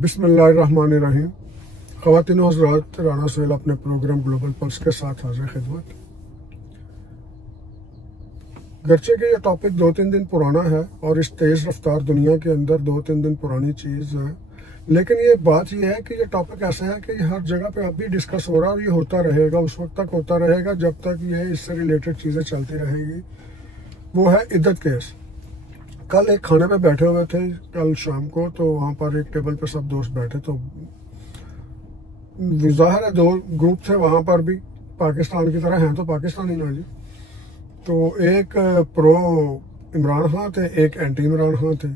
बिस्मिल्लाहिर्रहमानिर्रहीम। ख़वातीन व हज़रात, राना सुहेल अपने प्रोग्राम ग्लोबल पल्स के साथ हाजिर खिदमत। गर्चे के ये टॉपिक 2-3 दिन पुराना है और इस तेज़ रफ्तार दुनिया के अंदर 2-3 दिन पुरानी चीज़ है, लेकिन ये बात ये है कि ये टॉपिक ऐसा है कि हर जगह पे अभी डिस्कस हो रहा है और ये होता रहेगा, उस वक्त तक होता रहेगा जब तक ये इससे रिलेटेड चीज़ें चलती रहेंगी। वो है इद्दत केस। कल एक खाने पे बैठे हुए थे कल शाम को, तो वहाँ पर एक टेबल पे सब दोस्त बैठे, तो ज़ाहिर है 2 ग्रुप थे वहाँ पर भी, पाकिस्तान की तरह हैं तो पाकिस्तानी ना जी। तो एक प्रो इमरान खान थे, एक एंटी इमरान खान थे।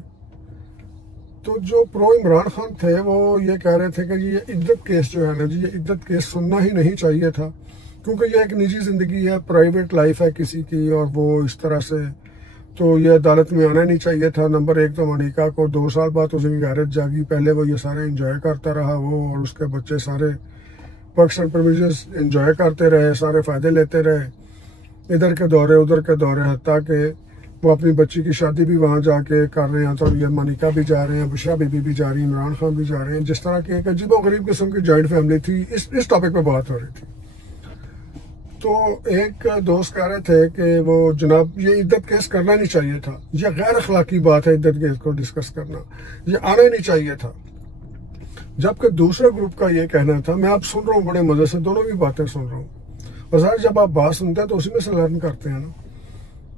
तो जो प्रो इमरान खान थे वो ये कह रहे थे कि जी ये इद्दत केस जो है ना जी, ये इद्दत केस सुनना ही नहीं चाहिए था, क्योंकि ये एक निजी ज़िंदगी है, प्राइवेट लाइफ है किसी की, और वो इस तरह से तो ये अदालत में आना नहीं चाहिए था। नंबर 1 तो मनिका को 2 साल बाद उसकी गैरत जागी, पहले वो ये सारे इंजॉय करता रहा, वो और उसके बच्चे सारे पर्क्स एंड प्रिविलेजेस इंजॉय करते रहे, सारे फ़ायदे लेते रहे, इधर के दौरे उधर के दौरे, हत्ता के वो अपनी बच्ची की शादी भी वहाँ जाके कर रहे हैं। तो ये मनिका भी जा रहे हैं, बुशरा बीबी भी जा रही है, इमरान खान भी जा रहे हैं। जिस तरह की एक अजीबो गरीब किस्म की जॉइंट फैमिली थी, इस टॉपिक पर बात हो रही थी। तो एक दोस्त कह रहे थे कि वो जनाब ये इद्दत केस करना नहीं चाहिए था, ये गैर अखलाकी बात है इद्दत केस को डिस्कस करना, ये आना ही नहीं चाहिए था। जबकि दूसरे ग्रुप का ये कहना था, मैं अब सुन रहा हूँ बड़े मजे से, दोनों की बातें सुन रहा हूँ, और सर जब आप बात सुनते हैं तो उसी में से लर्न करते हैं ना।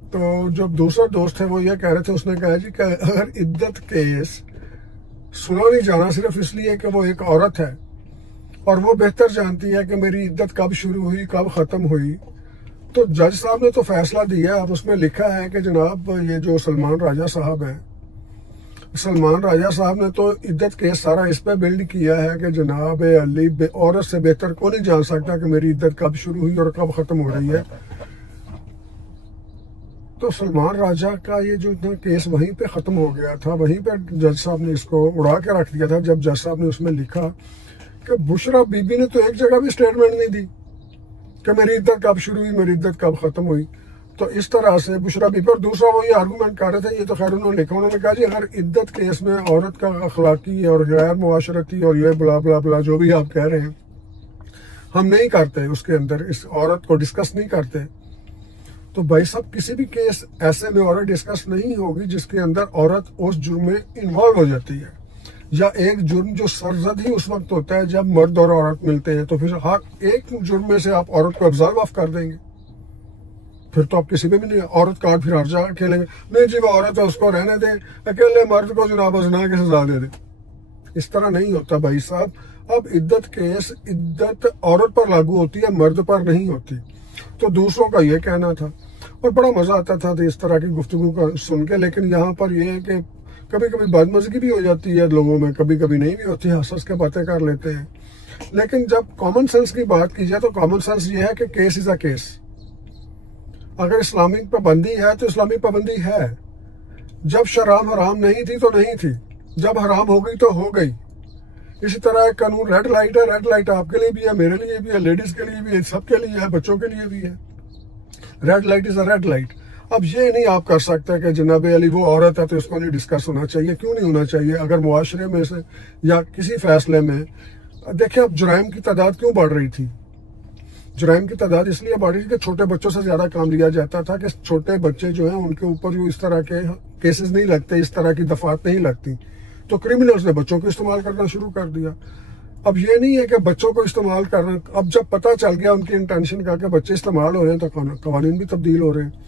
तो जो दूसरा दोस्त है वो ये कह रहे थे, उसने कहा जी कि अगर इद्दत केस सुना नहीं जाना सिर्फ इसलिए कि वो एक औरत है और वो बेहतर जानती है कि मेरी इद्दत कब शुरू हुई कब ख़त्म हुई, तो जज साहब ने तो फैसला दिया। अब उसमें लिखा है कि जनाब ये जो सलमान राजा साहब हैं, सलमान राजा साहब ने तो इद्दत केस सारा इस पे बिल्ड किया है कि जनाब अली औरत से बेहतर को नहीं जान सकता कि मेरी इद्दत कब शुरू हुई और कब ख़त्म हो रही है। तो सलमान राजा का ये जो केस वहीं पे ख़त्म हो गया था, वहीं पे जज साहब ने इसको उड़ा के रख दिया था। जब जज साहब ने उसमें लिखा कि बुशरा बीबी ने तो एक जगह भी स्टेटमेंट नहीं दी कि मेरी इद्दत कब शुरू हुई, मेरी इद्दत कब ख़त्म हुई। तो इस तरह से बुशरा बीबी, और दूसरा वो ये आर्गूमेंट कर रहे थे, ये तो खैर उन्होंने लिखा, उन्होंने कहा जी अगर इद्दत केस में औरत का अखलाकी और गैर मुआशरती और ये बला बला बला जो भी आप कह रहे हैं हम नहीं करते, उसके अंदर इस औरत को डिस्कस नहीं करते, तो भाई साहब किसी भी केस ऐसे में औरत डिस्कस नहीं होगी जिसके अंदर औरत उस जुर्म में इन्वॉल्व हो जाती है, या एक जुर्म जो सरजद ही उस वक्त होता है जब मर्द और औरत मिलते हैं। तो फिर हर एक जुर्म में से आप औरत को ऑब्जर्व ऑफ कर देंगे, फिर तो आप किसी में भी नहीं औरत कार्ड फिर हर जगह खेलेंगे। नहीं जी वो औरत है उसको रहने दें, अकेले मर्द को जनाब ज़िना की सजा दे दें। इस तरह नहीं होता भाई साहब। अब इद्दत केस इद्दत औरत पर लागू होती है, मर्द पर नहीं होती। तो दूसरों का ये कहना था और बड़ा मजा आता था इस तरह की गुफ्तगू का सुन के। लेकिन यहाँ पर यह है कि कभी कभी बदमज़गी भी हो जाती है लोगों में, कभी कभी नहीं भी होती, हंस के बातें कर लेते हैं। लेकिन जब कॉमन सेंस की बात की जाए तो कॉमन सेंस ये है कि केस इज अ केस। अगर इस्लामिक पाबंदी है तो इस्लामिक पाबंदी है। जब शराब हराम नहीं थी तो नहीं थी, जब हराम हो गई तो हो गई। इसी तरह कानून रेड लाइट है, रेड लाइट आपके लिए भी है, मेरे लिए भी है, लेडीज के लिए भी है, सबके लिए है, बच्चों के लिए भी है। Red light is a red light. अब ये नहीं आप कर सकते कि जनाब अली वो औरत है तो इसको नहीं डिस्कस होना चाहिए। क्यों नहीं होना चाहिए? अगर मुआशरे में से या किसी फैसले में देखिए, अब जुराइम की तादाद क्यों बढ़ रही थी? जुराइम की तादाद इसलिए बढ़ रही थी कि छोटे बच्चों से ज्यादा काम लिया जाता था, कि छोटे बच्चे जो हैं उनके ऊपर जो इस तरह के केसेस नहीं लगते, इस तरह की दफात नहीं लगती, तो क्रिमिनल्स ने बच्चों को इस्तेमाल करना शुरू कर दिया। अब ये नहीं है कि बच्चों को इस्तेमाल करना, अब जब पता चल गया उनकी इंटेंशन का कि बच्चे इस्तेमाल हो रहे हैं तो कवानीन भी तब्दील हो रहे हैं।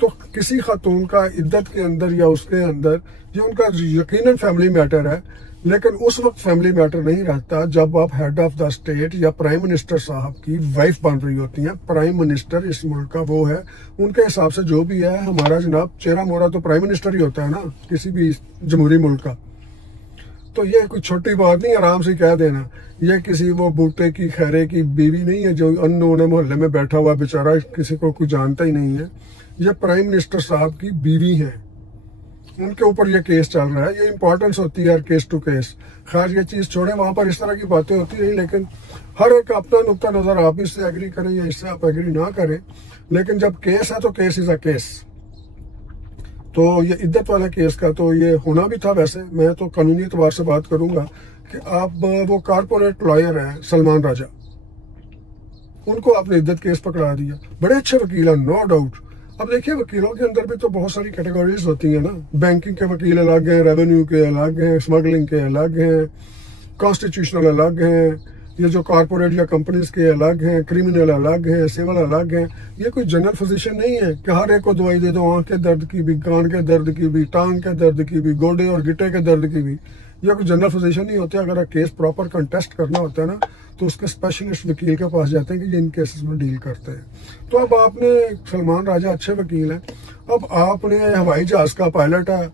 तो किसी खातून का इद्दत के अंदर या उसके अंदर ये उनका यकीनन फैमिली मैटर है, लेकिन उस वक्त फैमिली मैटर नहीं रहता जब आप हेड ऑफ द स्टेट या प्राइम मिनिस्टर साहब की वाइफ बन रही होती हैं। प्राइम मिनिस्टर इस मुल्क का वो है, उनके हिसाब से जो भी है हमारा जनाब चेहरा मोहरा तो प्राइम मिनिस्टर ही होता है ना किसी भी जमहूरी मुल्क का। तो ये कोई छोटी बात नहीं, आराम से कह देना। ये किसी वो बूटे की खैरे की बीवी नहीं है जो अननोन मोहल्ले में बैठा हुआ बेचारा किसी को कोई जानता ही नहीं है। ये प्राइम मिनिस्टर साहब की बीवी है, उनके ऊपर ये केस चल रहा है। ये इंपॉर्टेंस होती है केस टू केस। खैर ये चीज छोड़े, वहां पर इस तरह की बातें होती रही, लेकिन हर एक अपना नुक्ता नजर, आप इससे एग्री करें या इससे आप एग्री ना करें, लेकिन जब केस है तो केस इज अ केस। तो ये इद्दत वाला केस का तो ये होना भी था। वैसे मैं तो कानूनी एतबार से बात करूंगा कि आप वो कारपोरेट लॉयर हैं सलमान राजा, उनको आपने इद्दत केस पकड़ा दिया। बड़े अच्छे वकील हैं, नो डाउट। अब देखिए वकीलों के अंदर भी तो बहुत सारी कैटेगरीज होती हैं ना, बैंकिंग के वकील अलग हैं, रेवेन्यू के अलग हैं, स्मगलिंग के अलग हैं, कॉन्स्टिट्यूशनल अलग हैं, ये जो कॉर्पोरेट या कंपनीज के अलग हैं, क्रिमिनल अलग हैं, सिविल अलग हैं। ये कोई जनरल फिजिशियन नहीं है कि हर एक को दवाई दे दो, आंख के दर्द की भी, कान के दर्द की भी, टांग के दर्द की भी, गोडे और गिट्टे के दर्द की भी। ये कोई जनरल फिजिशियन नहीं होते। अगर केस प्रॉपर कंटेस्ट करना होता है ना, तो उसके स्पेशलिस्ट वकील के पास जाते हैं कि इन केसेस में डील करते हैं। तो अब आपने, सलमान राजा अच्छे वकील हैं, अब आपने हवाई जहाज का पायलट है,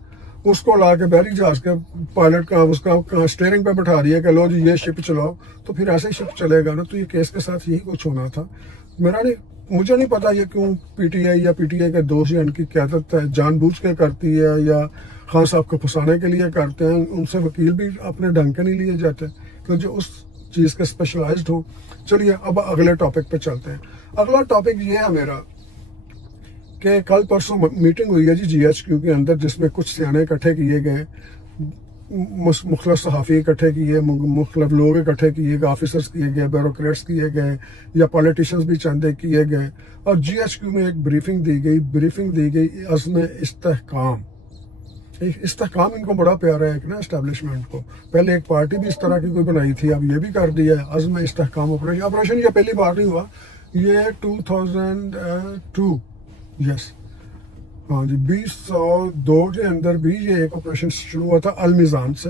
उसको ला के बहरी जहाज के पायलट का उसका स्टीयरिंग पे बैठा दिया कि लो जी ये शिप चलाओ, तो फिर ऐसे ही शिप चलेगा ना। तो ये केस के साथ यही कुछ होना था। मुझे नहीं पता ये क्यों पीटीआई या पीटीआई के दोस्त या इनकी क्यादत है जानबूझ के करती है या खान साहब को फंसाने के लिए करते हैं। उनसे वकील भी अपने ढंग के नहीं लिए जाते तो जो उस चीज के स्पेशलाइज्ड हो। चलिए अब अगले टॉपिक पे चलते हैं। अगला टॉपिक ये है मेरा कि कल परसों मीटिंग हुई है जी जीएचक्यू के अंदर, जिसमें कुछ सियाने इकट्ठे किए गए, मुख्तलिफ सहाफ़ी इकट्ठे किए, मुख्तलिफ लोग इकट्ठे किए गए, ऑफिसर्स किए गए, ब्यूरोक्रेट्स किए गए या पॉलिटिशियंस भी चंदे किए गए, और जीएचक्यू में एक ब्रीफिंग दी गई अज़्म इस्तेहकाम। इस्तेहकाम इनको बड़ा प्यारा है ना एस्टेब्लिशमेंट को। पहले एक पार्टी भी इस तरह की कोई बनाई थी, अब ये भी कर दिया है अज़्म इस्तेहकाम ऑपरेशन। ये पहली बार नहीं हुआ, ये 2002 यस हाँ जी 2002 के अंदर भी ये एक ऑपरेशन शुरू हुआ था अल-मिज़ान से।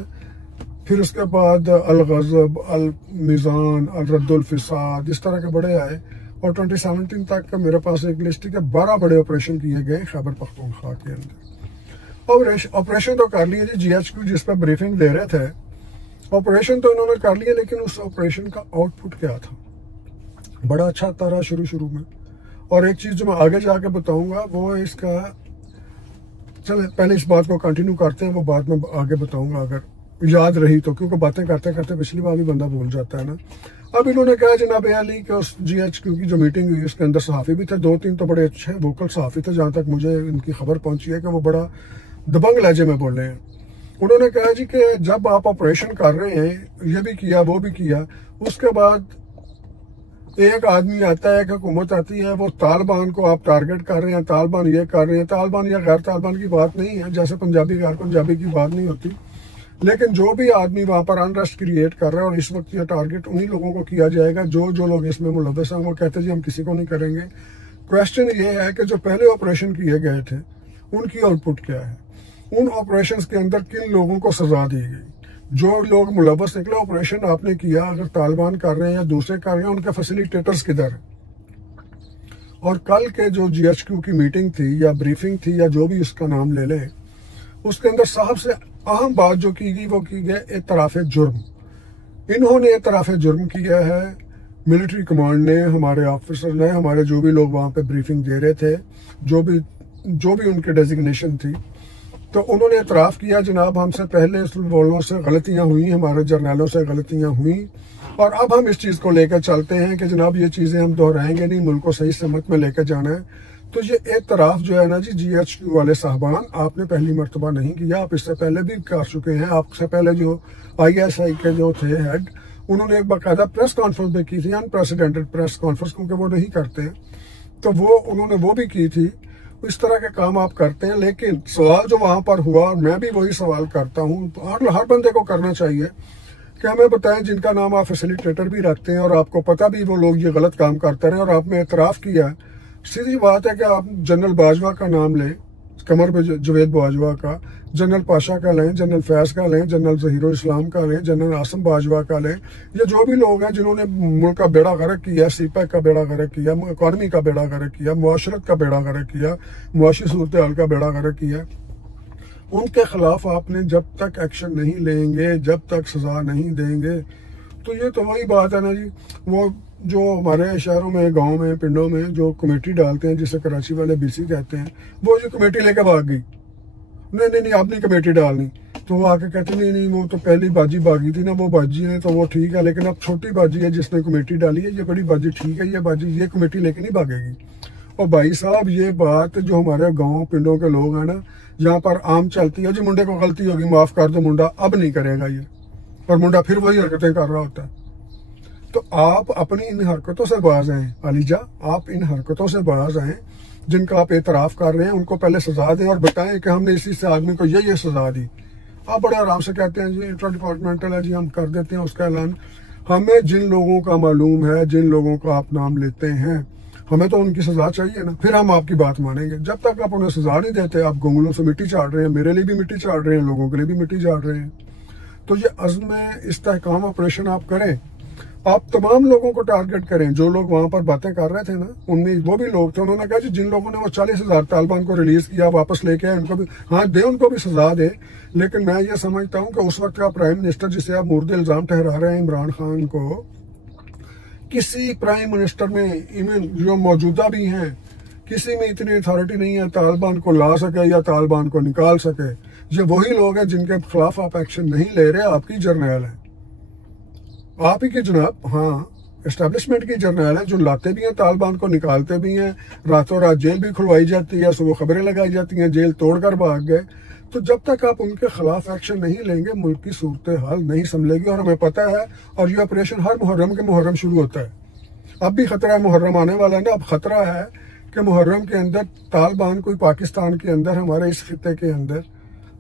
फिर उसके बाद अल-गज़ब, अल-मिज़ान, अल-रद्दुल फिसाद, इस तरह के बड़े आए। और 2017 तक का मेरे पास एक लिस्ट है, 12 बड़े ऑपरेशन किए गए खैबर पख्तूनख्वा के अंदर। और ऑपरेशन तो कर लिए जी जीएचक्यू जिस पर ब्रीफिंग दे रहे थे, ऑपरेशन तो इन्होंने कर लिए, लेकिन उस ऑपरेशन का आउटपुट क्या था? बड़ा अच्छा आता रहा शुरू में। और एक चीज जो मैं आगे जाके बताऊंगा वो इसका, चले पहले इस बात को कंटिन्यू करते हैं, वो बात मैं आगे बताऊंगा अगर याद रही तो, क्योंकि बातें करते करते पिछली बार भी बंदा भूल जाता है ना। अब इन्होंने कहा जनाब अली कि उस जीएचक्यू की जो मीटिंग हुई उसके अंदर सहाफ़ी भी थे, 2-3 तो बड़े अच्छे वोकल सहाफ़ी थे, जहां तक मुझे इनकी खबर पहुंची है कि वो बड़ा दबंग लहजे में बोल रहे हैं। उन्होंने कहा जी कि जब आप ऑपरेशन कर रहे हैं, ये भी किया वो भी किया, उसके बाद एक आदमी आता है, एक हुकूमत आती है, वो तालिबान को आप टारगेट कर रहे हैं, तालिबान ये कर रहे हैं। तालिबान या गैर तालिबान की बात नहीं है, जैसे पंजाबी गैर पंजाबी की बात नहीं होती, लेकिन जो भी आदमी वहां पर अनरेस्ट क्रिएट कर रहा है, और इस वक्त ये टारगेट उन्हीं लोगों को किया जाएगा जो लोग इसमें मुलव्वस हैं। वो कहते जी हम किसी को नहीं करेंगे। क्वेश्चन ये है कि जो पहले ऑपरेशन किए गए थे उनकी आउटपुट क्या है? उन ऑपरेशन के अंदर किन लोगों को सजा दी गई? जो लोग मुलव्वस निकले, ऑपरेशन आपने किया, अगर तालिबान कर रहे हैं या दूसरे कर रहे हैं, उनके फैसिलिटेटर्स किधर है? और कल के जो जीएचक्यू की मीटिंग थी या ब्रीफिंग थी या जो भी उसका नाम ले लें, उसके अंदर सबसे अहम बात जो की गई वो की गई एतराफ़े जुर्म। इन्होंने एतराफ़े जुर्म किया है, मिलिट्री कमांड ने, हमारे ऑफिसर ने, हमारे जो भी लोग वहां पे ब्रीफिंग दे रहे थे, जो भी उनके डेजिग्नेशन थी, तो उन्होंने एतराफ़ किया जनाब हमसे पहले वालों से गलतियां हुई, हमारे जर्नलों से गलतियां हुई, और अब हम इस चीज़ को लेकर चलते हैं कि जनाब ये चीज़ें हम दोहराएंगे नहीं, मुल्क को सही समत में लेकर जाना है। तो ये एतराफ़ जो है ना जी जीएचक्यू वाले साहबान, आपने पहली मरतबा नहीं किया, आप इससे पहले भी कर चुके हैं। आपसे पहले जो आईएसआई के जो थे हेड, उन्होंने एक बाकायदा प्रेस कॉन्फ्रेंस भी की थी, अनप्रेसिडेंटेड प्रेस कॉन्फ्रेंस, क्योंकि वो नहीं करते, तो उन्होंने वो भी की थी। इस तरह के काम आप करते हैं, लेकिन सवाल जो वहां पर हुआ, मैं भी वही सवाल करता हूं, तो हर बंदे को करना चाहिए कि हमें बताएं जिनका नाम आप फैसिलिटेटर भी रखते हैं और आपको पता भी वो लोग ये गलत काम करते रहे और आपने एतराफ़ किया। सीधी बात है कि आप जनरल बाजवा का नाम लें, कमर पे जवेद बाजवा का, जनरल पाशा का लें, जनरल फैज का लें, जनरल ज़हीरुल इस्लाम का लें, जनरल आसम बाजवा का लें, ये जो भी लोग हैं जिन्होंने मुल्क का बेड़ा गर्क किया, सीपैक का बेड़ा गर्क किया, इकॉनमी का बेड़ा गर्क किया, मुआशरत का बेड़ा गर्क किया, मुआशी सूरत हाल का बेड़ा गर्क किया, उनके खिलाफ आपने जब तक एक्शन नहीं लेंगे, जब तक सजा नहीं देंगे, तो ये तो वही बात है ना जी, वो जो हमारे शहरों में, गांव में, पिंडों में जो कमेटी डालते हैं, जिसे कराची वाले बीसी कहते हैं, वो जो कमेटी लेकर भाग गई, नहीं आपने कमेटी डालनी, तो वो आके कहते नहीं वो तो पहली बाजी भागी थी ना, वो बाजी है तो वो ठीक है, लेकिन अब छोटी बाजी है जिसने कमेटी डाली है, ये बड़ी बाजी ठीक है, ये बाजी ये कमेटी लेके नहीं भागेगी। और भाई साहब ये बात जो हमारे गाँव पिंडों के लोग हैं ना, जहाँ पर आम चलती है, जो मुंडे को गलती होगी माफ कर दो, मुंडा अब नहीं करेगा ये, और मुंडा फिर वही हरकतें कर रहा होता है। तो आप अपनी इन हरकतों से बाज आए अलीजा, आप इन हरकतों से बाज आए जिनका आप एतराफ कर रहे हैं, उनको पहले सजा दें और बताएं कि हमने इसी से आदमी को ये सजा दी। आप बड़े आराम से कहते हैं जी इंट्रा डिपार्टमेंटल है जी, हम कर देते हैं उसका ऐलान। हमें जिन लोगों का मालूम है, जिन लोगों का आप नाम लेते हैं, हमें तो उनकी सजा चाहिए ना, फिर हम आपकी बात मानेंगे। जब तक आप उन्हें सजा नहीं देते, आप गोंगलों से मिट्टी चाट रहे हैं, मेरे लिए भी मिट्टी चाट रहे हैं, लोगों के लिए भी मिट्टी चाट रहे हैं। तो ये अज़्म इस्तेहकाम ऑपरेशन आप करें, आप तमाम लोगों को टारगेट करें। जो लोग वहां पर बातें कर रहे थे ना, उनमें वो भी लोग थे, उन्होंने कहा जी जिन लोगों ने वो 40,000 तालिबान को रिलीज किया वापस लेके आए, उनको भी हाँ दे, उनको भी सजा दे। लेकिन मैं ये समझता हूँ कि उस वक्त का प्राइम मिनिस्टर जिसे आप मुर्दे इल्जाम ठहरा रहे हैं इमरान खान को, किसी प्राइम मिनिस्टर में, इवन जो मौजूदा भी हैं, किसी में इतनी अथॉरिटी नहीं है तालिबान को ला सके या तालिबान को निकाल सके। ये वही लोग हैं जिनके खिलाफ आप एक्शन नहीं ले रहे, आपकी जर्नैल है, आप ही की जनाब, हाँ एस्टेब्लिशमेंट की जर्नैल है, जो लाते भी हैं तालिबान को, निकालते भी हैं, रातों रात जेल भी खुलवाई जाती है, सुबह खबरें लगाई जाती हैं जेल तोड़कर भाग गए। तो जब तक आप उनके खिलाफ एक्शन नहीं लेंगे, मुल्क की सूरत हाल नहीं संभलेगी। और हमें पता है, और ये ऑपरेशन हर मुहर्रम के मुहर्रम शुरू होता है। अब भी खतरा है, मुहर्रम आने वाला है ना, अब खतरा है कि मुहर्रम के अंदर तालिबान कोई पाकिस्तान के अंदर, हमारे इस खिते के अंदर,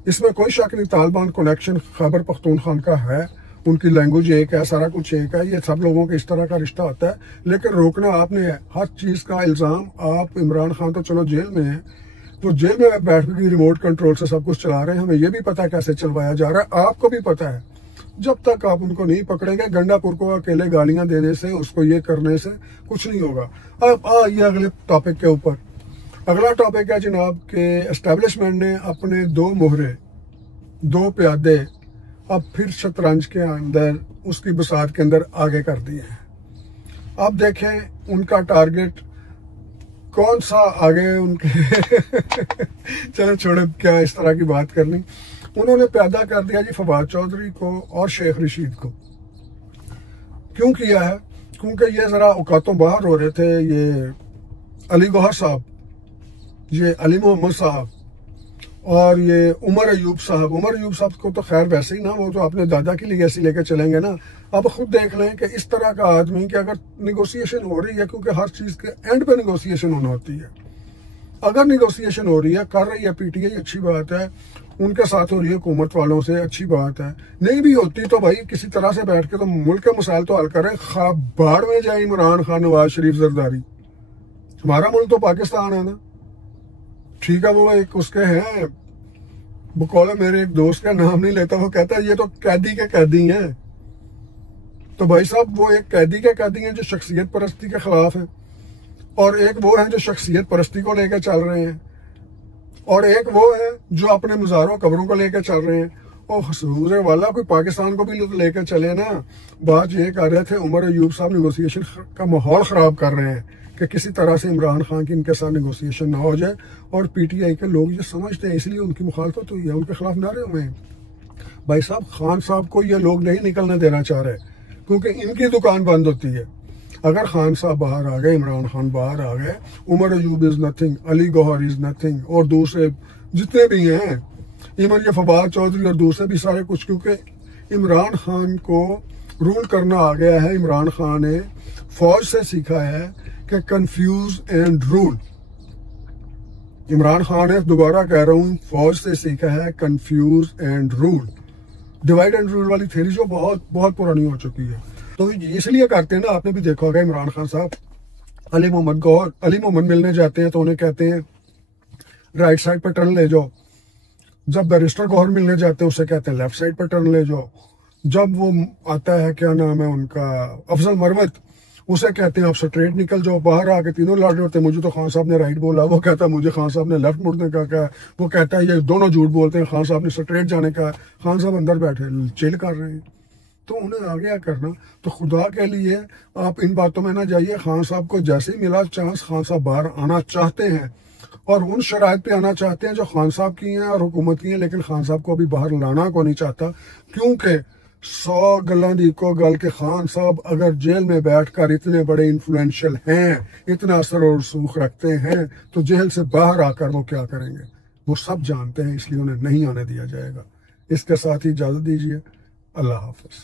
इसमें कोई शक नहीं, तालिबान कनेक्शन खैबर पख्तूनख्वा का है, उनकी लैंग्वेज एक है, सारा कुछ एक है, ये सब लोगों के इस तरह का रिश्ता होता है। लेकिन रोकना आपने है, हर चीज का इल्जाम आप, इमरान खान तो चलो जेल में है, तो जेल में बैठ के रिमोट कंट्रोल से सब कुछ चला रहे हैं, हमें ये भी पता है कैसे चलवाया जा रहा है, आपको भी पता है। जब तक आप उनको नहीं पकड़ेंगे, गंडापुर को अकेले गालियां देने से, उसको ये करने से कुछ नहीं होगा। अब आइए अगले टॉपिक के ऊपर। अगला टॉपिक है जनाब के एस्टेब्लिशमेंट ने अपने 2 मोहरे, 2 प्यादे अब फिर शतरंज के अंदर, उसकी बसात के अंदर आगे कर दिए हैं। अब देखें उनका टारगेट कौन सा आगे उनके चलो छोड़े, क्या इस तरह की बात करनी। उन्होंने पैदा कर दिया जी फवाद चौधरी को और शेख रशीद को। क्यों किया है? क्योंकि ये जरा औकातों बाहर हो रहे थे। ये अली गौहर साहब, ये अली मोहम्मद साहब और ये उमर अयूब साहब। उमर अयूब साहब को तो खैर वैसे ही ना, वो तो अपने दादा की लीगेसी लेके चलेंगे ना। अब खुद देख लें कि इस तरह का आदमी कि अगर निगोसिएशन हो रही है, क्योंकि हर चीज के एंड पे निगोसिएशन होना होती है, अगर निगोसिएशन हो रही है, कर रही है पीटीआई, अच्छी बात है, उनके साथ हो रही है हुकूमत वालों से, अच्छी बात है। नहीं भी होती तो भाई किसी तरह से बैठ के तो मुल्क के मसाइल तो हल करें। बाढ़ में जाए इमरान खान, नवाज शरीफ, जरदारी, हमारा मुल्क तो पाकिस्तान है ना। ठीक है, वो एक उसके हैं बकौल, मेरे एक दोस्त का नाम नहीं लेता, वो कहता है ये तो कैदी के कैदी हैं। तो भाई साहब, वो एक कैदी के कैदी हैं जो शख्सियत परस्ती के खिलाफ हैं, और एक वो है जो शख्सियत परस्ती को लेकर चल रहे हैं, और एक वो है जो अपने मज़ारों कब्रों को लेकर चल रहे हैं। और हसूरे वाला कोई पाकिस्तान को भी लेकर चले ना। बात ये कर रहे थे, उमर अयूब साहब निगोसिएशन का माहौल ख़राब कर रहे हैं कि किसी तरह से इमरान खान की इनके साथ निगोसिएशन ना हो जाए। और पीटीआई के लोग ये समझते हैं, इसलिए उनकी मुखालफत हुई है, उनके खिलाफ नारे हुए हैं। भाई साहब, खान साहब को ये लोग नहीं निकलने देना चाह रहे, क्योंकि इनकी दुकान बंद होती है। अगर खान साहब बाहर आ गए, इमरान खान बाहर आ गए, Umar Ayub is nothing, Ali Gauhar is nothing, और दूसरे जितने भी हैं, इमन ये फवाद चौधरी और दूसरे भी सारे कुछ, क्योंकि इमरान खान को रूल करना आ गया है। इमरान खान ने फौज से सीखा है कि confuse and rule. Imran Khan ने, दोबारा कह रहा हूं, फौज से सीखा है confuse and rule. Divide and rule वाली थ्योरी जो बहुत बहुत पुरानी हो चुकी है। तो इसलिए करते हैं ना, आपने भी देखा होगा, इमरान खान साहब अली मोहम्मद मिलने जाते हैं तो उन्हें कहते हैं राइट साइड पर टर्न ले जाओ। जब बैरिस्टर गौहर मिलने जाते हैं उसे कहते हैं लेफ्ट साइड पर टर्न ले जाओ। जब वो आता है, क्या नाम है उनका, अफजल मरवत, उसे कहते हैं आप स्ट्रेट निकल जाओ। बाहर आके तीनों लड़ रहे होते हैं, मुझे तो खान साहब ने राइट बोला, वो कहता है मुझे खान साहब ने लेफ्ट मुड़ने का कहा, वो कहता है ये दोनों झूठ बोलते हैं, खान साहब ने स्ट्रेट जाने का। खान साहब अंदर बैठे चिल कर रहे हैं। तो उन्हें आगे करना, तो खुदा के लिए आप इन बातों में ना जाइए। खान साहब को जैसे ही मिला चांस, खान साहब बाहर आना चाहते हैं और उन शराइत पे आना चाहते हैं जो खान साहब की हैं और हुकूमत की हैं, लेकिन खान साहब को अभी बाहर लाना को नहीं चाहता, क्योंकि 100 गल्लां दी इको गल के खान साहब अगर जेल में बैठकर इतने बड़े इन्फ्लुएंशियल हैं, इतना असर और रसूख रखते हैं, तो जेल से बाहर आकर वो क्या करेंगे वो सब जानते हैं, इसलिए उन्हें नहीं आने दिया जाएगा। इसके साथ ही इजाजत दीजिए, अल्लाह हाफिज।